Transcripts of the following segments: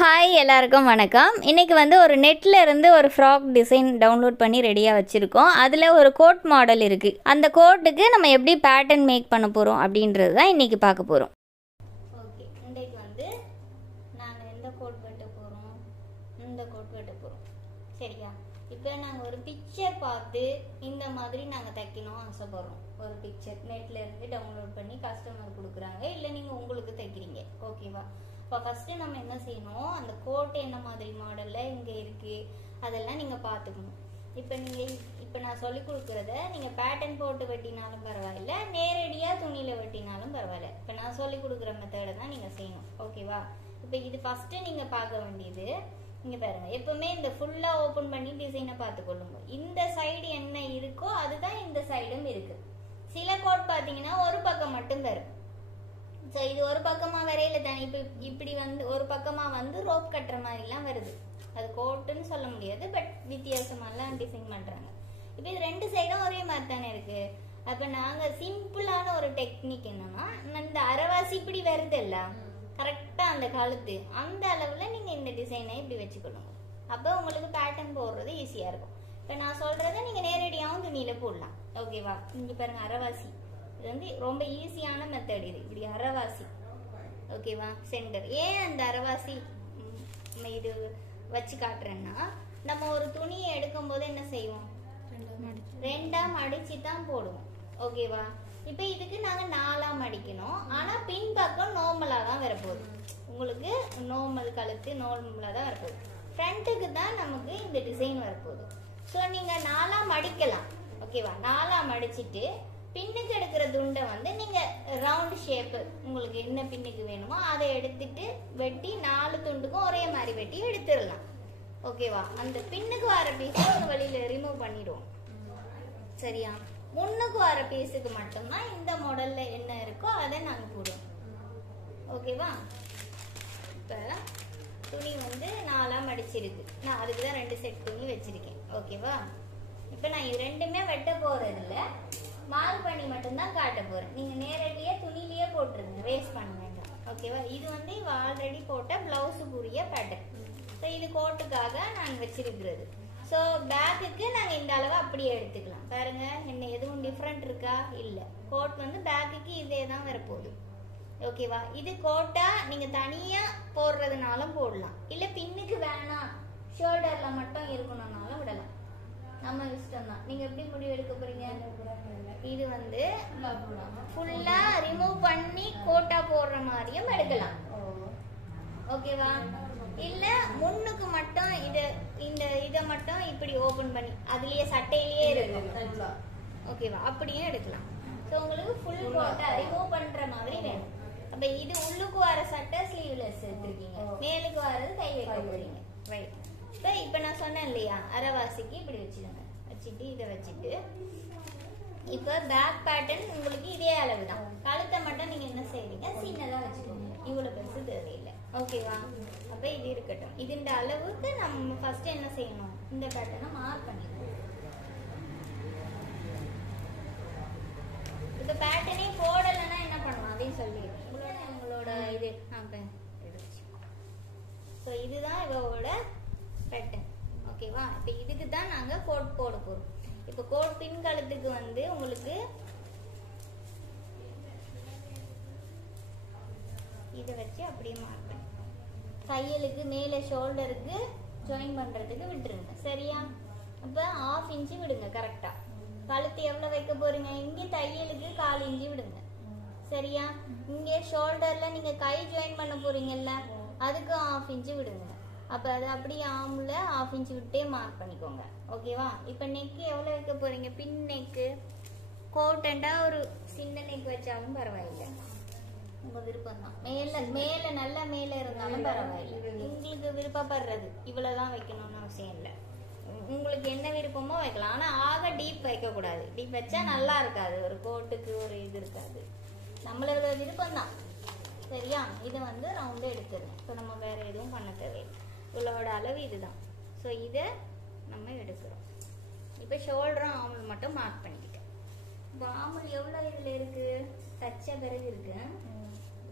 Hi எல்லாருக்கும் வணக்கம். இன்றைக்கி ஒரு நெட்டில் இருந்து ஒரு ஃப்ராக் டிசைன் டவுன்லோட் பண்ணி ரெடியாக வச்சுருக்கோம். அதில் ஒரு கோட் மாடல் இருக்குது. அந்த கோட்டுக்கு நம்ம எப்படி பேட்டர்ன் மேக் பண்ண போகிறோம் அப்படின்றது தான் இன்றைக்கி பார்க்க போகிறோம். ஓகே, இன்றைக்கு நாங்கள் எந்த கோட் வெட்ட போகிறோம், இந்த கோட் வெட்ட போகிறோம். சரியா? இப்போ நாங்கள் ஒரு பிக்சர் பார்த்து இந்த மாதிரி நாங்கள் தைக்கணும் ஆசைப்படுறோம். ஒரு பிக்சர் நெட்டில் இருந்து டவுன்லோட் பண்ணி கஸ்டமர் கொடுக்குறாங்க, இல்லை நீங்கள் உங்களுக்கு தைக்கிறீங்க. ஓகேவா? இப்போ ஃபஸ்ட்டு நம்ம என்ன செய்யணும், அந்த கோட் என்ன மாதிரி மாடலில் இங்கே இருக்குது அதெல்லாம் நீங்கள் பார்த்துக்கணும். இப்போ நான் சொல்லி கொடுக்குறத நீங்கள் பேட்டர்ன் போட்டு வெட்டினாலும் பரவாயில்ல, நேரடியாக துணியில் வெட்டினாலும் பரவாயில்ல. இப்போ நான் சொல்லி கொடுக்குற மெத்தடை தான் நீங்கள் செய்யணும். ஓகேவா? இப்போ இது ஃபஸ்ட்டு நீங்கள் பார்க்க வேண்டியது, இங்கே பாருங்கள், எப்பவுமே இந்த ஃபுல்லாக ஓப்பன் பண்ணி டிசைனை பார்த்துக்கொள்ளுங்க. இந்த சைடு என்ன இருக்கோ அதுதான் இந்த சைடும் இருக்குது. சில கோட் பார்த்தீங்கன்னா ஒரு பக்கம் மட்டும் வரும். ஸோ இது ஒரு பக்கமாக வரையில தானே, இப்போ இப்படி ஒரு பக்கமாக ரோப் கட்டுற மாதிரிலாம் வருது. அது கோட்டுன்னு சொல்ல முடியாது, பட் வித்தியாசமாலாம் டிசைன் பண்ணுறாங்க. இப்போ இது ரெண்டு சைடும் ஒரே மாதிரி தானே இருக்குது. அப்போ நாங்கள் சிம்பிளான ஒரு டெக்னிக் என்னன்னா, இந்த அரைவாசி இப்படி வருது இல்லை, கரெக்டாக அந்த கழுத்து அந்த அளவில் நீங்கள் இந்த டிசைனை இப்படி வச்சுக்கொள்ளுங்க. அப்போ உங்களுக்கு பேட்டர்ன் போடுறது ஈஸியாக இருக்கும். இப்போ நான் சொல்கிறத நீங்கள் நேரடியாகவும் துணியில் போடலாம். ஓகேவா? இங்கே பாருங்கள், அரைவாசி இது ரொம்ப ஈஸியான மெத்தட். இது இப்படி அரைவாசி. ஓகேவா? சென்டர். ஏன் அந்த அரைவாசி இது வச்சு காட்டுறேன்னா, நம்ம ஒரு துணியை எடுக்கும் போது என்ன செய்வோம், ரெண்டா மடிச்சு தான் போடுவோம். ஓகேவா? இப்போ இதுக்கு நாங்கள் நாலா மடிக்கணும். ஆனால் பின்பக்கம் நார்மலாக தான் வரப்போகுது. உங்களுக்கு நார்மல் கழுத்து நார்மலாக தான் வரப்போகுது. ஃப்ரண்ட்டுக்கு தான் நமக்கு இந்த டிசைன் வரப்போகுது. ஸோ நீங்கள் நாலா மடிக்கலாம். ஓகேவா? நாலா மடிச்சுட்டு பின்னுக்கு எடுக்கிற துண்டை நீங்கள் ரவுண்ட் ஷேப்பு உங்களுக்கு என்ன பின்னுக்கு வேணுமோ அதை எடுத்துட்டு வெட்டி 4 துண்டுக்கும் ஒரே மாதிரி வெட்டி எடுத்துடலாம். ஓகேவா? அந்த பின்னுக்கு வர பீஸை வெளியில் ரிமூவ் பண்ணிடுவோம். சரியா? முன்னுக்கு வர பீஸுக்கு மட்டும்தான் இந்த மாடலில் என்ன இருக்கோ அதை நாங்கள் போடுவோம். ஓகேவா? இப்போ துணி 4ஆக மடிச்சிருக்கு. நான் அதுக்கு தான் 2 செட் துணி வச்சுருக்கேன். ஓகேவா? இப்போ நான் இது ரெண்டுமே வெட்ட போகிறதில்ல, மார்க் பண்ணி மட்டும்தான் காட்ட போறேன். நீங்க நேரடியா துணியிலேயே போட்டுருங்க, வேஸ்ட் பண்ண வேண்டாம். ஓகேவா? இது இவ ஆல்ரெடி போட்ட பிளவுஸுக்குரிய பேட்டர்ன். ஸோ இது கோட்டுக்காக நான் வச்சிருக்கிறது. ஸோ பேக்குக்கு நாங்கள் இந்த அளவு அப்படியே எடுத்துக்கலாம். பாருங்க, என்ன எதுவும் டிஃப்ரெண்ட் இருக்கா? இல்லை. கோட் பேக்குக்கு இதே தான் வரப்போகுது. ஓகேவா? இது கோட்டா நீங்க தனியா போடுறதுனாலும் போடலாம், இல்லை பின்னுக்கு வேணாம் ஷோல்டர்ல மட்டும் இருக்கணும்னாலும் விடலாம். நம்ம இஷ்டம் தான். நீங்க எப்படி முடிவு எடுக்க போறீங்க? இது ஃபுல்லா ரிமூவ் பண்ணி கோட்டா போடுற மாதிரியும் எடுக்கலாம். ஓகேவா? இல்ல முன்னுக்கு மட்டும் இதை மட்டும் இப்படி ஓபன் பண்ணி அதுலயே சட்டையிலேயே இருக்கும். ஓகேவா? அப்படியும் எடுக்கலாம். ஸோ உங்களுக்கு ஃபுல் கோட்டா ரிமூவ் பண்ற மாதிரி வேணும். அப்ப இது உள்ளுக்கு வர சட்டை ஸ்லீவ்லெஸ் எடுத்துருக்கீங்க, மேலுக்கு வர்றது கை வைக்க போறீங்க. ரைட். இப்போ நான் சொன்னேன் இல்லையா, அரைவாசிக்கு இப்படி வச்சுடுங்க. வச்சுட்டு இதை வச்சுட்டு இப்போ பேக் பேட்டர்ன் உங்களுக்கு இதே அளவு தான். கழுத்தை மட்டும் நீங்க என்ன செய்வீங்க, சின்னதாக வச்சுக்கோங்க. இவ்வளோ பெருசு தேவையில்லை. ஓகேவா? அப்போ இது இருக்கட்டும். இந்த அளவுக்கு நம்ம ஃபர்ஸ்ட் என்ன செய்யணும், இந்த பேட்டர்னை மார்க் பண்ணிக்கணும். இப்போ பேட்டர்னே போடலைன்னா என்ன பண்ணலாம் அதையும் சொல்லிடுறேன். உங்களோட இது ஸோ இதுதான் இவரோட பேட்டர்ன். ஓகேவா? இப்போ இதுக்கு தான் நாங்கள் கோட் போட போகிறோம். இப்போ கோட் பின் கழுத்துக்கு உங்களுக்கு இதை வச்சு அப்படியே மார்க் பண்ணி தையலுக்கு மேலே ஷோல்டருக்கு ஜாயின் பண்ணுறதுக்கு விட்டுருங்க. சரியா? அப்போ 1/2 இன்ச்சு விடுங்க. கரெக்டாக கழுத்து எவ்வளோ வைக்க போகிறீங்க, இங்கே தையலுக்கு 1/4 இன்ச்சு விடுங்க. சரியா? இங்கே ஷோல்டரில் நீங்கள் கை ஜாயின் பண்ண போகிறீங்கல்ல, அதுக்கு 1/2 இன்ச்சு விடுங்க. அப்போ அது அப்படியே ஆமில் 1/2 இன்ச்சு விட்டே மார்க் பண்ணிக்கோங்க. ஓகேவா? இப்போ நெக்கு எவ்வளோ வைக்க போகிறீங்க, பின் நெக்கு கோட்டண்டா ஒரு சின்ன நெக் வச்சாலும் பரவாயில்லை, உங்கள் விருப்பம் தான். மேலே நல்லா மேலே இருந்தாலும் பரவாயில்லை, உங்களுக்கு விருப்பப்படுறது. இவ்வளோ தான் வைக்கணும்னு அவசியம் இல்லை. உங்களுக்கு என்ன விருப்பமோ வைக்கலாம். ஆனால் ஆக டீப் வைக்கக்கூடாது. டீப் வச்சா நல்லா இருக்காது, ஒரு கோட்டுக்கு ஒரு இது இருக்காது. நம்மளோட விருப்பம் தான். சரியா? இதை ரவுண்டு எடுத்துருங்க. இப்போ நம்ம வேறு எதுவும் பண்ண தேவையில்லை. இவ்வளோட அளவு இதுதான். ஸோ இதை நம்ம எடுக்கிறோம். இப்போ ஷோல்டரும் ஆமல் மட்டும் மார்க் பண்ணிக்கிட்டேன். இப்போ ஆமல் எவ்வளோ இதில் இருக்குது, தச்ச பிறகு இருக்கு.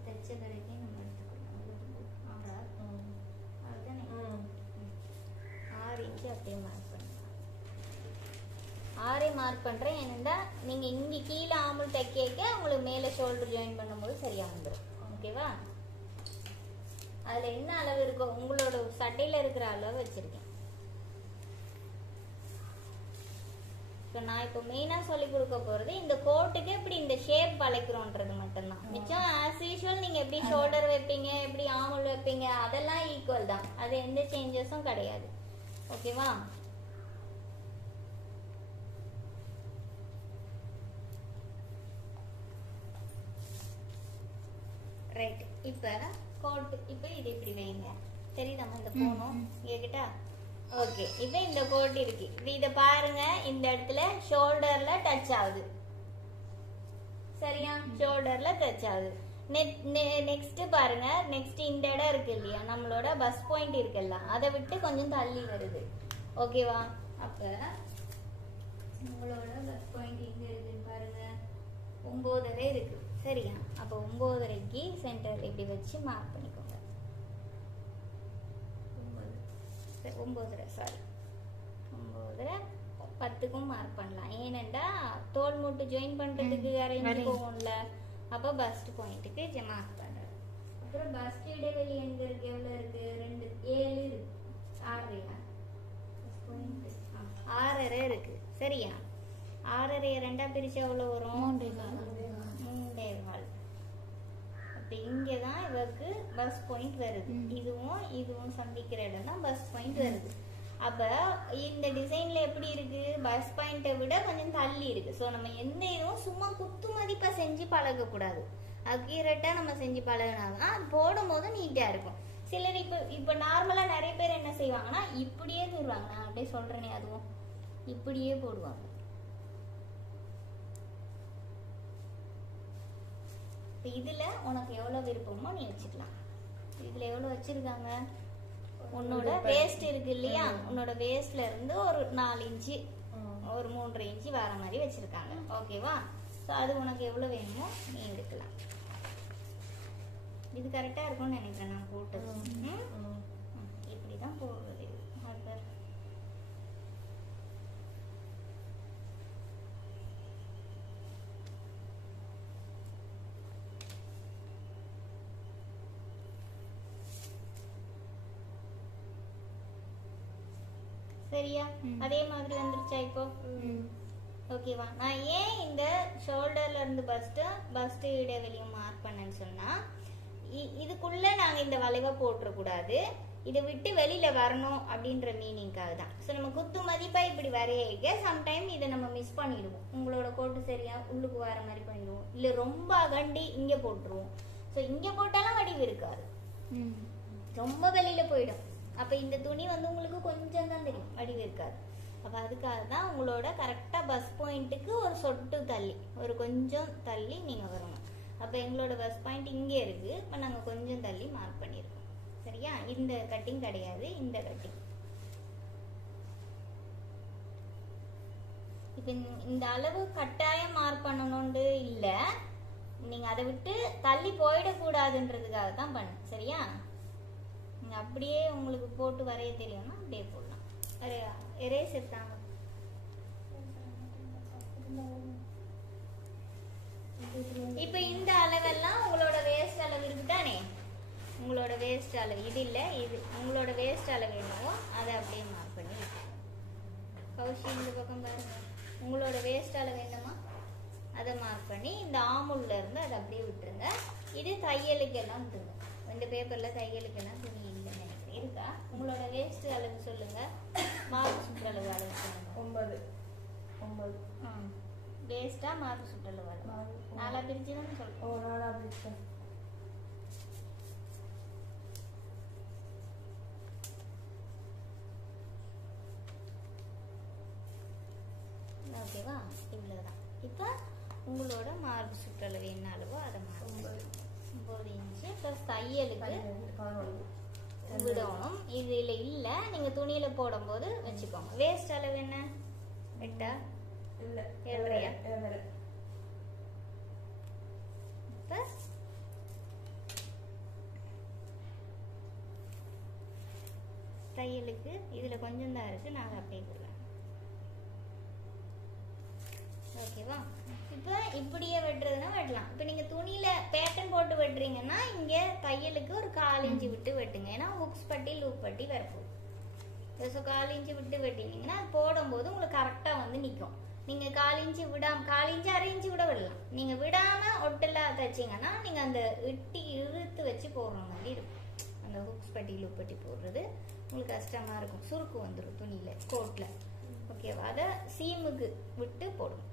தச்ச பிறகு நம்ம எடுத்துக்கலாம். ஆரத்தையும் மார்க் பண்ணலாம். 6 மார்க் பண்ணுறேன். ஏன்னா நீங்கள் இங்கே கீழே ஆமுல் தைக்க உங்களுக்கு மேலே ஷோல்டர் ஜாயின் பண்ணும்போது சரியாக வந்துடும். ஓகேவா? அதில் என்ன அளவு இருக்கோ உங்களோட சட்டையில் இருக்கிற அளவு வச்சுருக்கேன். ஸோ நான் இப்போ மெயினாக சொல்லி கொடுக்க போகிறது இந்த கோட்டுக்கு எப்படி இந்த ஷேப் வளைக்கிறோன்றது மட்டும்தான். மிச்சம் ஆஸ் யூஷுவல் நீங்கள் எப்படி ஷோல்டர் வைப்பீங்க, எப்படி ஆமுல் வைப்பீங்க, அதெல்லாம் ஈக்குவல் தான். அது எந்த சேஞ்சஸும் கிடையாது. ஓகேவா? ரைட். இப்போ கோட் இப்போ இது இப்படி வைங்க. தெரியுதா இந்த போனோம் கேக்கிட்டா? ஓகே. இப்போ இந்த கோட் இருக்கு. இப்போ இதை பாருங்க, இந்த இடத்துல ஷோல்டர்ல டச் ஆகுது. சரியா? ஷோல்டர்ல டச் ஆகுது. நெக்ஸ்ட் பாருங்க, நெக்ஸ்ட் இந்த இடம் இருக்கு இல்லையா, நம்மளோட பஸ் பாயிண்ட் இருக்குல்ல, அதை விட்டு கொஞ்சம் தள்ளி வருது. ஓகேவா? அப்ப உங்களோட பஸ் பாயிண்ட் எங்க இருக்குன்னு பாருங்க, 9.5 இருக்கு. சரியா? அப்போ 9.5க்கு சென்டர் இப்படி வச்சு மார்க் பண்ணிக்கோங்க. 9.5 சாரி 9.5 10க்கும் மார்க் பண்ணலாம். ஏனெண்டா தோல் மூட்டு ஜாயின் பண்றதுக்கு அரேஞ்ச் போகும்ல, அப்போ பஸ்ட் பாயிண்ட்டுக்கு மார்க் பண்றேன். அப்புறம் பஸ்ட் இடைவெளி எங்க இருக்கு, எவ்வளவு இருக்கு? 7 இருக்கு. 6 6.5 இருக்கு. சரியா? 6.5 ரெண்டா பிரிச்சு எவ்வளவு வரும்? 3.25. அப்ப இங்கதான் இவருக்கு பஸ் பாயிண்ட் வருது. இதுவும் சந்திக்கிற இடம் தான் பஸ் பாயிண்ட் வருது. அப்ப இந்த டிசைன்ல எப்படி இருக்கு, பஸ் பாயிண்ட்டை விட கொஞ்சம் தள்ளி இருக்கு. ஸோ நம்ம எந்த இதுவும் சும்மா குத்து மதிப்பா செஞ்சு பழக கூடாது. அக்யூரேட்டா நம்ம செஞ்சு பழகினாதான் அது போடும் போது நீட்டா இருக்கும். சிலர் இப்ப நார்மலா நிறைய பேர் என்ன செய்வாங்கன்னா இப்படியே தருவாங்க. நான் அப்படியே சொல்றேனே, அதுவும் இப்படியே போடுவாங்க. இதுல உனக்கு எவ்வளவு விருப்பமோ நீ வச்சுக்கலாம். இதுல எவ்வளவு வச்சிருக்காங்க, உன்னோட வேஸ்ட் இருக்கு இல்லையா, உன்னோட வேஸ்ட்ல இருந்து ஒரு 4 இன்ச்சு ஒரு 3 இன்ச்சு வர மாதிரி வச்சிருக்காங்க. ஓகேவா? ஸோ அது உனக்கு எவ்வளவு வேணுமோ நீ எடுக்கலாம். இது கரெக்டா இருக்கும்னு நினைக்கிறேன் நான் போட்டது. இப்படிதான் போடுறது. சரியா? அதே மாதிரி வந்துருச்சா இப்போ? ஓகேவா? நான் ஏன் இந்த ஷோல்டர்ல இருந்து பஸ்ட் இடைவெளியும் மார்க் பண்ணேன்னு சொன்னா, இதுக்குள்ள நாங்க இந்த வளைவை போட்டுறக்கூடாது, இதை விட்டு வெளியில வரணும் அப்படின்ற மீனிங்காக தான். ஸோ நம்ம குத்து மதிப்பா இப்படி வரைய சம்டைம் இதை நம்ம மிஸ் பண்ணிடுவோம். உங்களோட கோட்டு சரியா உள்ளுக்கு வர மாதிரி பண்ணிடுவோம், இல்லை ரொம்ப அகண்டி இங்க போட்டுருவோம். ஸோ இங்க போட்டாலும் வடிவு இருக்காது, ரொம்ப வெளியில போயிடும். அப்ப இந்த துணி வந்து உங்களுக்கு கொஞ்சம் தான் தெரியும், வடிவு இருக்காது. அப்ப அதுக்காக தான் உங்களோட கரெக்டா பஸ் பாயிண்ட்டுக்கு ஒரு சொட்டு தள்ளி, ஒரு கொஞ்சம் தள்ளி நீங்க வரணும். அப்ப எங்களோட பஸ் பாயிண்ட் இங்கே இருக்கு, இப்ப நாங்க கொஞ்சம் தள்ளி மார்க் பண்ணிருக்கோம். சரியா? இந்த கட்டிங் கிடையாது, இந்த கட்டிங். இப்ப இந்த அளவு கட்டாயம் மார்க் பண்ணணும்னு இல்ல, நீங்க அதை விட்டு தள்ளி போயிடக்கூடாதுன்றதுக்காக தான் பண்ண. சரியா? அப்படியே உங்களுக்கு போட்டு வரைய தெரியும்னா அப்படியே போடலாம். எரேசர் தாங்க. இப்ப இந்த அளவெல்லாம் உங்களோட வேஸ்ட் அளவு இருக்குதானே, உங்களோட வேஸ்ட் அளவு இது இல்ல, இது உங்களோட வேஸ்ட் அளவு என்னவோ அதை அப்படியே மார்க் பண்ணி கௌஷி இந்த பக்கம் பாருங்க. உங்களோட வேஸ்ட் அளவு என்னமா அதை மார்க் பண்ணி இந்த ஆமுல்ல இருந்து அதை அப்படியே விட்டுருங்க. இது தையலுக்கு எல்லாம் விட்டுருங்க. இந்த பேப்பர்ல தையலுக்கு எல்லாம் துணி இல்லைன்னு நினைக்கிறேன். இருக்கா? உங்களோட வேஸ்ட் அளவு சொல்லுங்க, மார்க் சுற்றளவு அளவு சொல்லுங்க. 9 வேஸ்டா மார்க் சுற்றளவு அளவு 4 பிரிச்சுதான் சொல்றேன். 4 பிரிச்சு. ஓகேவா? இவ்வளவுதான். இப்ப உங்களோட மார்க் சுற்றளவு என்ன அளவோ அதை 9 இன்ச்சு பிளஸ் தையலுக்கு விடணும். இதுல இல்ல, நீங்க துணியில போடும் போது வச்சுக்கோங்க. வேஸ்ட் அளவு என்ன? 8 இல்ல 7.5. தையலுக்கு இதில் கொஞ்சம் தான் இருக்குது, நான் அதை அப்படியே போடுறேன். ஓகேவா? இப்போ இப்படியே வெட்டுறதுன்னா வெட்டலாம். இப்போ நீங்கள் துணியில் பேட்டர்ன் போட்டு வெட்டுறீங்கன்னா இங்கே தையலுக்கு ஒரு 1/4 இன்ச்சு விட்டு வெட்டுங்க. ஏன்னா ஹுக்ஸ் பட்டி லூப் பட்டி வரப்போகுது. ஸோ 1/4 இன்ச்சு விட்டு வெட்டினீங்கன்னா அது போடும்போது உங்களுக்கு கரெக்டாக வந்து நிற்கும். நீங்கள் 1/4 இன்ச்சு விடாமல் 1/4 இன்ச்சு 1/2 இன்ச்சு விட விடலாம். நீங்கள் விடாமல் ஒட்டலாக தைச்சிங்கன்னா நீங்கள் அந்த வெட்டி இழுத்து வச்சு போடுற மாதிரி இருக்கும். அந்த ஹுக்ஸ் பட்டி லூப் பட்டி போடுறது உங்களுக்கு கஷ்டமாக இருக்கும், சுருக்கு வந்துடும் துணியில் கோட்டில். ஓகேவா? அதை சீமுக்கு விட்டு போடுங்க.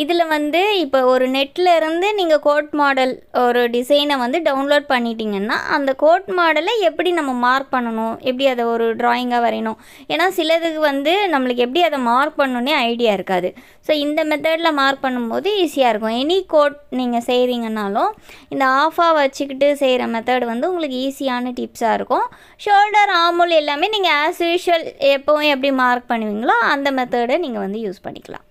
இதில் வந்து இப்போ ஒரு நெட்டில் இருந்து நீங்கள் கோட் மாடல் ஒரு டிசைனை வந்து டவுன்லோட் பண்ணிட்டீங்கன்னா அந்த கோட் மாடலை எப்படி நம்ம மார்க் பண்ணணும், எப்படி அதை ஒரு ட்ராயிங்காக வரையணும். ஏன்னா சிலதுக்கு வந்து நம்மளுக்கு எப்படி அதை மார்க் பண்ணணுன்னே ஐடியா இருக்காது. ஸோ இந்த மெத்தடில் மார்க் பண்ணும்போது ஈஸியாக இருக்கும். எனி கோட் நீங்கள் செய்கிறீங்கன்னாலும் இந்த ஆஃபாக வச்சுக்கிட்டு செய்கிற மெத்தட் வந்து உங்களுக்கு ஈஸியான டிப்ஸாக இருக்கும். ஷோல்டர் ஆர்ம்ஹோல் எல்லாமே நீங்கள் ஆஸ் யூஷுவல் எப்போவும் எப்படி மார்க் பண்ணுவீங்களோ அந்த மெத்தடை நீங்கள் வந்து யூஸ் பண்ணிக்கலாம்.